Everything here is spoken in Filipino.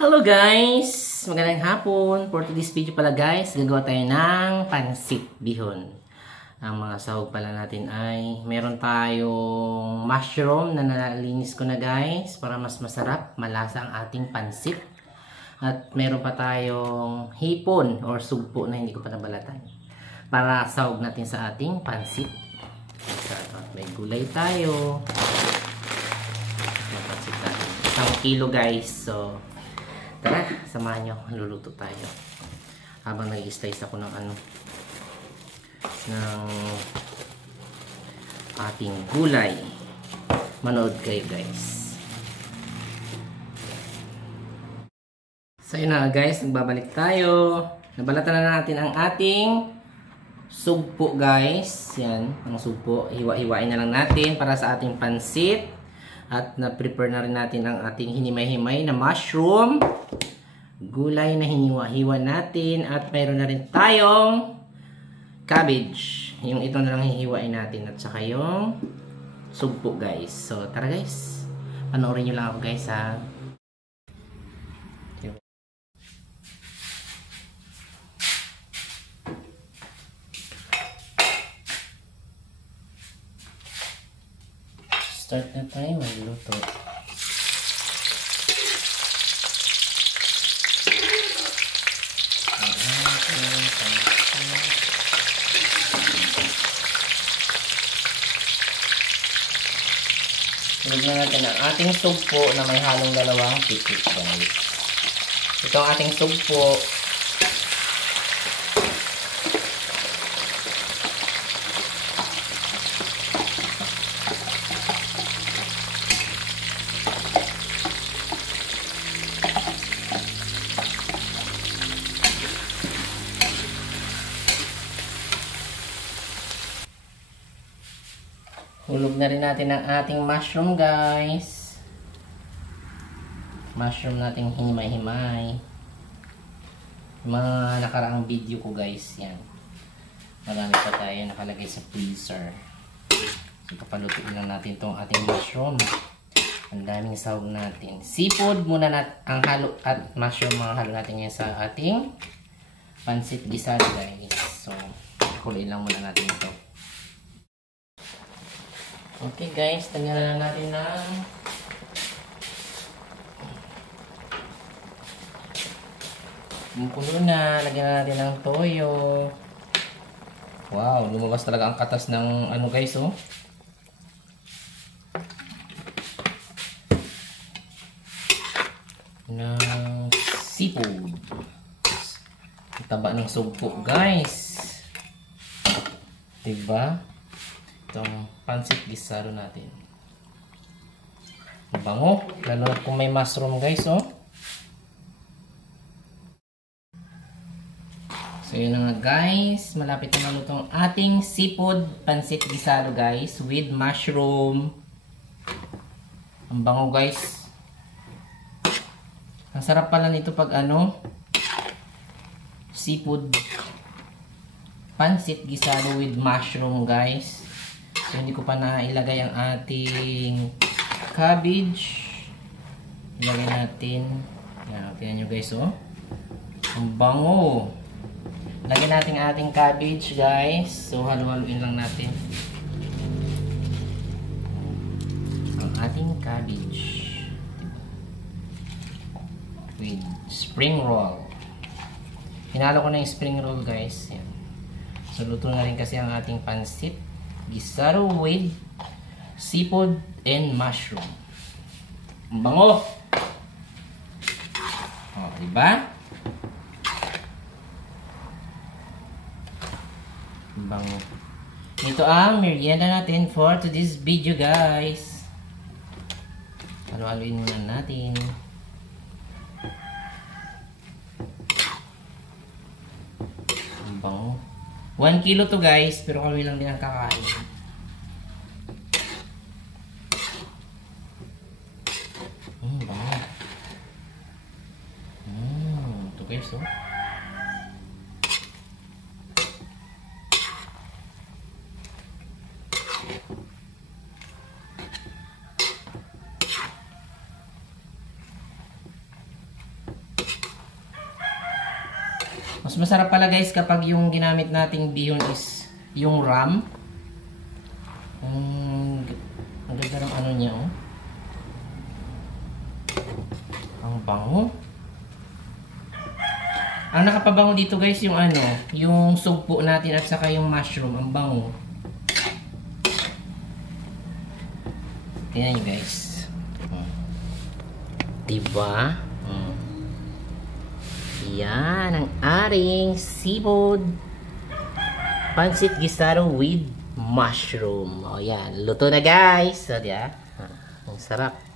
Hello guys! Magandang hapon. For today's video pala guys, gagawa tayo ng pansit bihon. Ang mga sahog pala natin ay meron tayong mushroom na nalinis ko na guys para mas masarap, malasa ang ating pansit. At meron pa tayong hipon or sugpo na hindi ko pa nabalatan para sahog natin sa ating pansit. At may gulay tayo. Pansit natin. 1 kilo guys. So tara, samahan nyo. Luluto tayo. Habang nag-slice ako ng ng ating gulay. Manood kayo guys. So yun na guys, nagbabalik tayo. Nabalatan na natin ang ating sugpo guys. Yan, ang sugpo. Hiwa-hiwain na lang natin para sa ating pansit. At na-prepare na rin natin ang ating hinimay-himay na mushroom. Gulay na hiniwa-hiwa natin. At mayroon na rin tayong cabbage. Yung ito na lang hihiwain natin. At saka yung sugpo guys. So tara guys. Panoorin nyo lang ako guys ha. Start na tayo magluto. Tulad na natin ang ating sugpo na may halong dalawang pitik guys. Ito ang ating sugpo. Hulog na rin natin ang ating mushroom guys. Mushroom nating himay-himay. Mga nakaraang video ko guys. Yan. Marami pa tayo nakalagay sa freezer. So papalutuin lang natin itong ating mushroom. Ang daming sahog natin. Seafood muna ang halo at mushroom mga halo natin ngayon sa ating pansit gisado guys. So kuloyin lang muna natin ito. Okay guys, tanggal na natin ng kumukulo na, lagyan na natin ng toyo. Wow, lumabas talaga ang katas ng guys oh. Ng seafood. Ang taba ng sugpo guys. Diba? Itong pansit gisado natin. Bango. Lalo kung may mushroom guys oh. So yun na nga guys. Malapit na malutong ating seafood pansit gisado guys. With mushroom. Ang bango guys. Ang sarap pala nito pag seafood pansit gisado with mushroom guys. So, hindi ko pa nailagay ang ating cabbage. Ilagay natin. Yan, tingnan nyo guys, oh. Ang bango. Lagyan natin ang ating cabbage, guys. So, halu-haluin lang natin. Ang ating cabbage. With spring roll. Hinalo ko na yung spring roll, guys. Yan. So, luto na rin kasi ang ating pansit gisado with seafood and mushroom. Ang bango. Oh, diba? Ang bango. Ito ang merienda natin for today's video, guys. Halo-haloin muna natin. Ang bango. 1 kilo to guys, pero kami lang din ang kakain. Bango. Ito guys, oh. Mas masarap pala guys kapag yung ginamit nating bihon is yung ram. Ang ganda ng ano niya, oh. Ang bango. Ang nakapabango dito guys yung ano, yung sugpo natin at saka yung mushroom, ang bango. Tingnan nyo guys. Diba? Yan ang ating seafood pancit gisaro with mushroom. O yan, luto na guys. So, diba? Ang sarap.